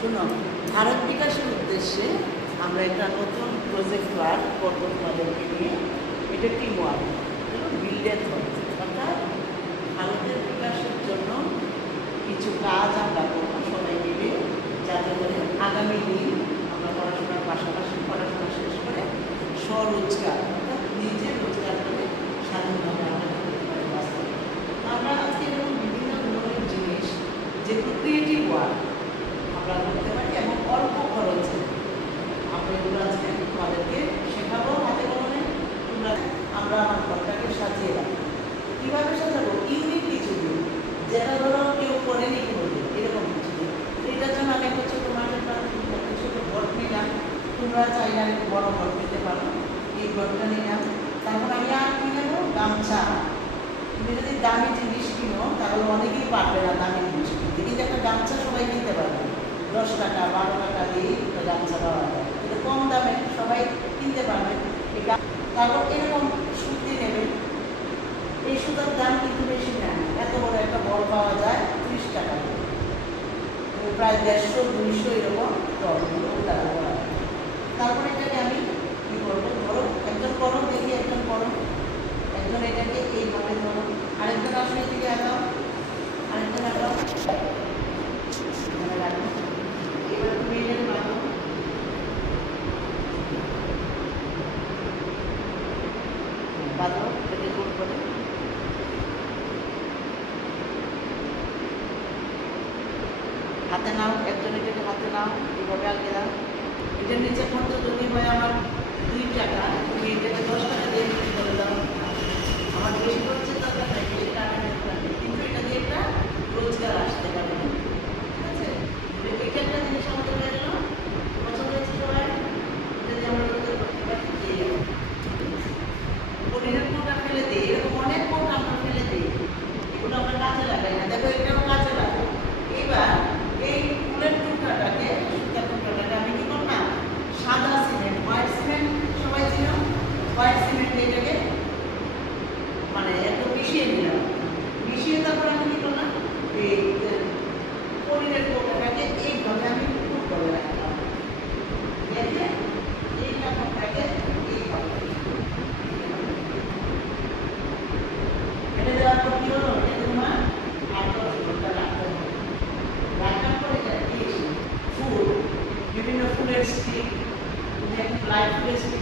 শুনো, ভারত বিকাশের উদ্দেশ্যে আমরা একটা নতুন প্রজেক্ট ওয়ার্ক করব তোমাদেরকে নিয়ে। এটা টিম ওয়ার্ক বিল্ডের অর্থাৎ ভারতের বিকাশের জন্য কিছু কাজ আমরা করব সবাই মিলে, যাতে করে আগামী দিন আমরা পড়াশোনার পাশাপাশি পড়াশোনা শেষ করে স্বরোজগার অর্থাৎ নিজে রোজগার করে স্বাধীনভাবে আমরা চলতে পারি বাস্তবে। আমরা আজকে এরকম বিভিন্ন ধরনের জিনিস যেগুলো ক্রিয়েটিভ ওয়ার্ক আমরা করতে পারি এবং অল্প খরচে আমরা এগুলো আজকে তোমাদেরকে শেখাবো হাতে কলমে তোমরা আমরা আমার ঘরটাকে সাজিয়ে রাখব কীভাবে সাজাবো ইউনিক কিছু দিন যেটা ধরো কেউ করেনি কোনোদিন এরকম কিছু দিন তো এটার জন্য আমি একটা ছোটো মাঠের পাশে একটা ছোটো ঘর নিলাম তোমরা চাইলে আর বড় ঘর নিতে পারো। এই ঘরটা নিলাম। তারপর আমি আর কি নেব? গামছা। তুমি যদি দামি জিনিস কিনো, তাহলে অনেকেই পারবে না দামি জিনিস কিনতে। কিন্তু একটা গামছা সবাই কিনতে পারবে। দশ টাকা, বারো টাকা দিয়ে একটা গামছা পাওয়া যায়। কিন্তু কম দামে সবাই কিনতে পারবে। তারপর এরকম সুতি নেবে। এই সুতার দাম কিন্তু বেশি না। এত বড় একটা বল পাওয়া যায় ত্রিশ টাকা। প্রায় দেড়শো, দুইশো এরকম দরগুলো তারা করা। তারপরে এটাকে আমি কী করব? ধরো, একজন করো, দেখি একজন করো। একজন এটাকে এইভাবে ধরো। আরেকজন আসলে দিকে আগাও। আরেকজন গোল করে। হাতে নাও, একজন এটাকে হাতে নাও। এইভাবে আগে দাও। এটার নিচে খরচ যদি হয় আমার দুই টাকা। তুমি এটাকে দশ টাকা দিয়ে বিক্রি করে দাও। আমার বেশি মিনিট এটাকে মানে এত মিশিয়ে নিলাম মিশিয়ে তারপর আমি কি করলাম? এই পনিরের কোটাটাকে এইভাবে আমি কুকুর করে রাখলাম। দেখে এই কাপড়টাকে এইভাবে। এটা দেওয়ার পর কি হলো? এটা তোমার আট দশ ঘণ্টা রাখতে হবে রাখার পর এটা দিয়েছি ফুল, বিভিন্ন ফুলের স্টিক লাইট ফুলের স্টিক